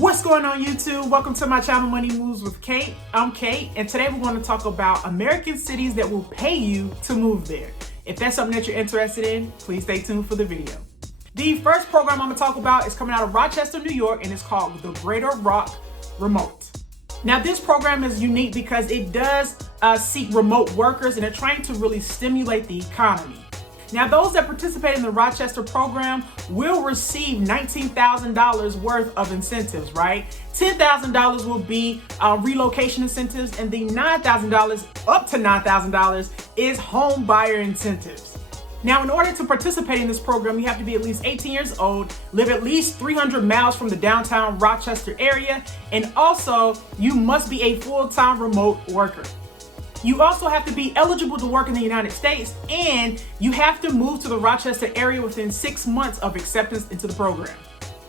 What's going on YouTube? Welcome to my channel Money Moves with Kate. I'm Kate, and today we're going to talk about American cities that will pay you to move there. If that's something that you're interested in, please stay tuned for the video. The first program I'm going to talk about is coming out of Rochester, New York, and it's called the Greater Rock Remote. Now this program is unique because it does seek remote workers, and they're trying to really stimulate the economy. Now those that participate in the Rochester program will receive $19,000 worth of incentives, right? $10,000 will be relocation incentives, and the $9,000, up to $9,000, is home buyer incentives. Now, in order to participate in this program, you have to be at least 18 years old, live at least 300 miles from the downtown Rochester area, and also you must be a full-time remote worker. You also have to be eligible to work in the United States, and you have to move to the Rochester area within 6 months of acceptance into the program.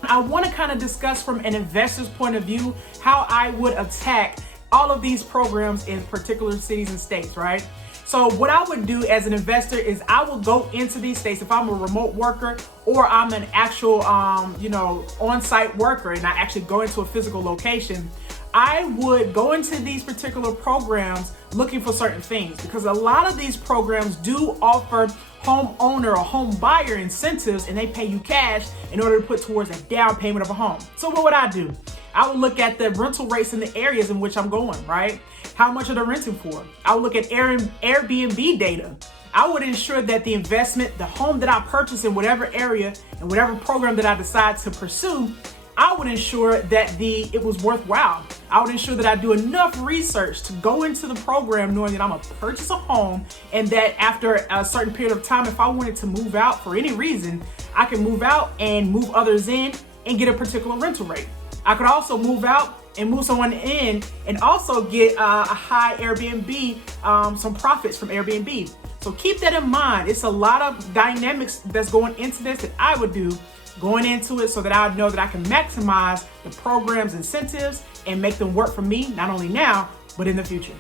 I want to kind of discuss from an investor's point of view how I would attack all of these programs in particular cities and states, right? So what I would do as an investor is I will go into these states if I'm a remote worker or I'm an actual, on-site worker and I actually go into a physical location. I would go into these particular programs looking for certain things, because a lot of these programs do offer homeowner or home buyer incentives, and they pay you cash in order to put towards a down payment of a home. So what would I do? I would look at the rental rates in the areas in which I'm going, right? How much are they renting for? I would look at Airbnb data. I would ensure that the investment, the home that I purchase in whatever area and whatever program that I decide to pursue, I would ensure that it was worthwhile. I would ensure that I do enough research to go into the program knowing that I'm gonna purchase a home, and that after a certain period of time, if I wanted to move out for any reason, I can move out and move others in and get a particular rental rate. I could also move out and move someone in and also get a high Airbnb, some profits from Airbnb. So keep that in mind. It's a lot of dynamics that's going into this that I would do going into it, so that I know that I can maximize the program's incentives and make them work for me, not only now, but in the future.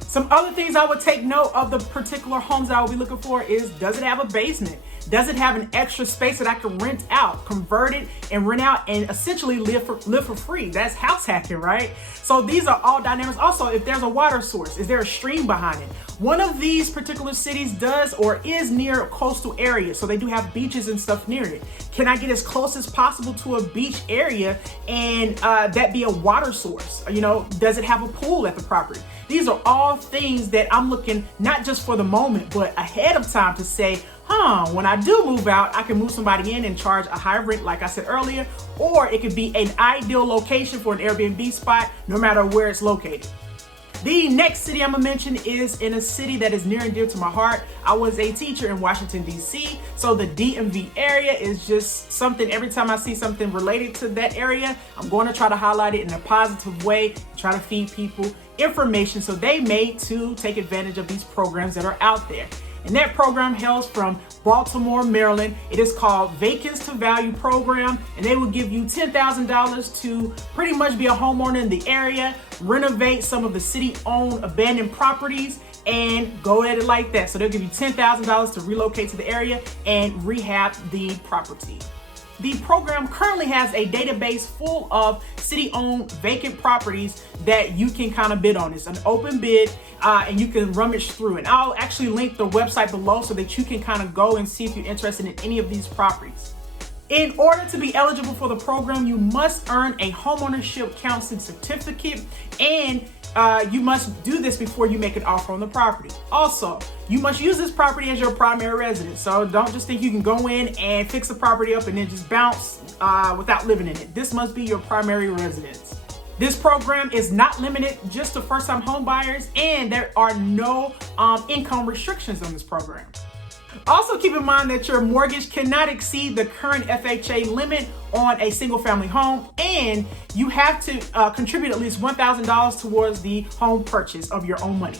Some other things I would take note of the particular homes that I will be looking for is, does it have a basement? Does it have an extra space that I can rent out, convert it, and rent out and essentially live for free? That's house hacking, right? So these are all dynamics. Also, if there's a water source, is there a stream behind it? One of these particular cities does or is near a coastal area, so they do have beaches and stuff near it. Can I get as close as possible to a beach area and that be a water source? Does it have a pool at the property? These are all things that I'm looking not just for the moment, but ahead of time to say, when I do move out, I can move somebody in and charge a higher rent, like I said earlier, or it could be an ideal location for an Airbnb spot, no matter where it's located. The next city I'm gonna mention is in a city that is near and dear to my heart. I was a teacher in Washington, D.C., so the DMV area is just something, every time I see something related to that area, I'm going to try to highlight it in a positive way, try to feed people information so they may too take advantage of these programs that are out there. And that program hails from Baltimore, Maryland. It is called Vacants to Value Program, and they will give you $10,000 to pretty much be a homeowner in the area, renovate some of the city-owned abandoned properties, and go at it like that. So they'll give you $10,000 to relocate to the area and rehab the property. The program currently has a database full of city-owned vacant properties that you can kind of bid on. It's an open bid, and you can rummage through it. I'll actually link the website below so that you can kind of go and see if you're interested in any of these properties. In order to be eligible for the program, you must earn a homeownership counseling certificate, and you must do this before you make an offer on the property. Also, you must use this property as your primary residence. So don't just think you can go in and fix the property up and then just bounce without living in it. This must be your primary residence. This program is not limited just to first-time home buyers, and there are no income restrictions on this program. Also keep in mind that your mortgage cannot exceed the current FHA limit on a single family home, and you have to contribute at least $1,000 towards the home purchase of your own money.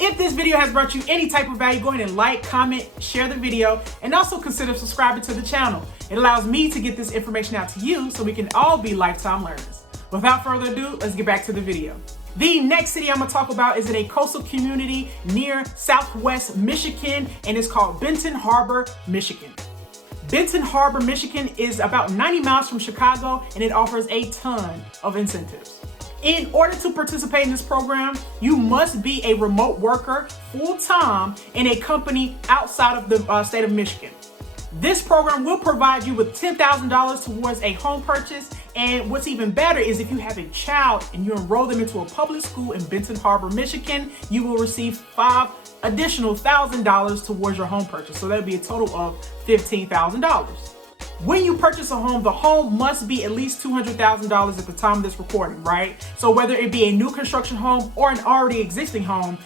If this video has brought you any type of value, go ahead and like, comment, share the video, and also consider subscribing to the channel. It allows me to get this information out to you so we can all be lifetime learners. Without further ado, let's get back to the video. The next city I'm gonna talk about is in a coastal community near Southwest Michigan, and it's called Benton Harbor, Michigan. Benton Harbor, Michigan is about 90 miles from Chicago, and it offers a ton of incentives. In order to participate in this program, you must be a remote worker full-time in a company outside of the state of Michigan. This program will provide you with $10,000 towards a home purchase, and what's even better is if you have a child and you enroll them into a public school in Benton Harbor, Michigan, you will receive $5,000 additional towards your home purchase. So that'll be a total of $15,000. When you purchase a home, the home must be at least $200,000 at the time of this recording, right? So whether it be a new construction home or an already existing home,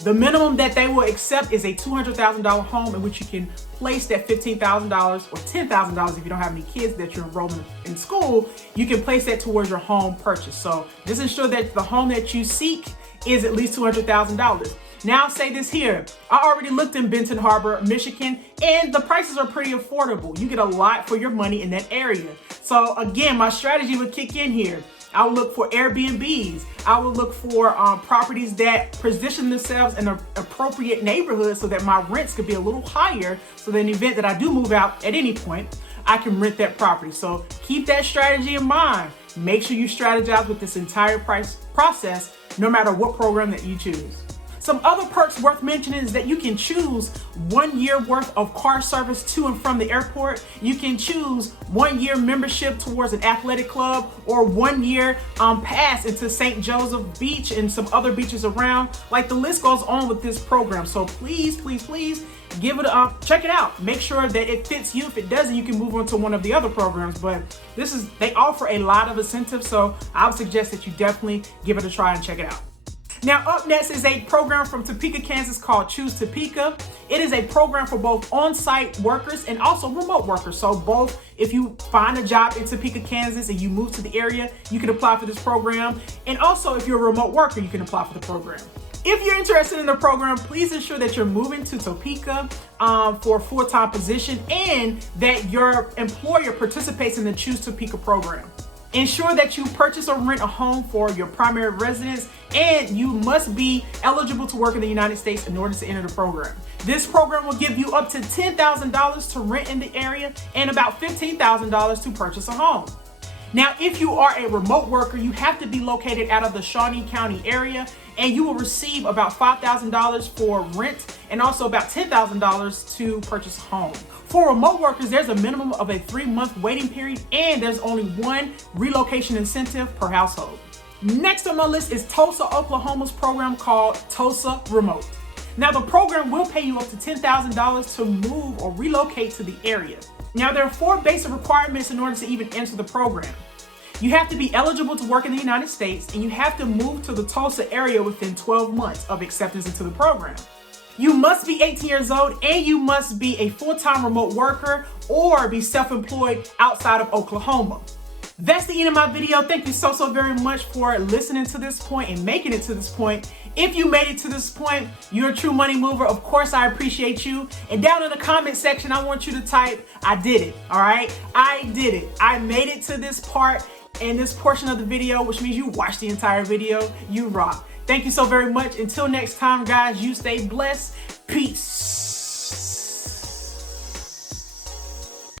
the minimum that they will accept is a $200,000 home in which you can place that $15,000 or $10,000 if you don't have any kids that you're enrolling in school. You can place that towards your home purchase. So just ensure that the home that you seek is at least $200,000. Now I'll say this here, I already looked in Benton Harbor, Michigan, and the prices are pretty affordable. You get a lot for your money in that area. So again, my strategy would kick in here. I would look for Airbnbs. I would look for properties that position themselves in an appropriate neighborhood so that my rents could be a little higher, so that in the event that I do move out at any point, I can rent that property. So keep that strategy in mind. Make sure you strategize with this entire process, no matter what program that you choose. Some other perks worth mentioning is that you can choose 1 year worth of car service to and from the airport. You can choose 1 year membership towards an athletic club, or 1 year pass into St. Joseph Beach and some other beaches around. Like, the list goes on with this program. So please, please, please give it check it out. Make sure that it fits you. If it doesn't, you can move on to one of the other programs. But they offer a lot of incentives, so I would suggest that you definitely give it a try and check it out. Now, up next is a program from Topeka, Kansas called Choose Topeka. It is a program for both on-site workers and also remote workers. So both, if you find a job in Topeka, Kansas, and you move to the area, you can apply for this program. And also, if you're a remote worker, you can apply for the program. If you're interested in the program, please ensure that you're moving to Topeka for a full-time position, and that your employer participates in the Choose Topeka program. Ensure that you purchase or rent a home for your primary residence, and you must be eligible to work in the United States in order to enter the program. This program will give you up to $10,000 to rent in the area and about $15,000 to purchase a home. Now, if you are a remote worker, you have to be located out of the Shawnee County area, and you will receive about $5,000 for rent and also about $10,000 to purchase a home. For remote workers, there's a minimum of a 3-month waiting period, and there's only one relocation incentive per household. Next on my list is Tulsa, Oklahoma's program called Tulsa Remote. Now, the program will pay you up to $10,000 to move or relocate to the area. Now, there are 4 basic requirements in order to even enter the program. You have to be eligible to work in the United States, and you have to move to the Tulsa area within 12 months of acceptance into the program. You must be 18 years old, and you must be a full-time remote worker or be self-employed outside of Oklahoma. That's the end of my video. Thank you so very much for listening to this point and making it to this point. If you made it to this point, you're a true money mover. Of course, I appreciate you. And down in the comment section, I want you to type, I did it, all right? I did it. I made it to this part in this portion of the video, which means you watched the entire video. You rock. Thank you so very much. Until next time, guys, you stay blessed. Peace.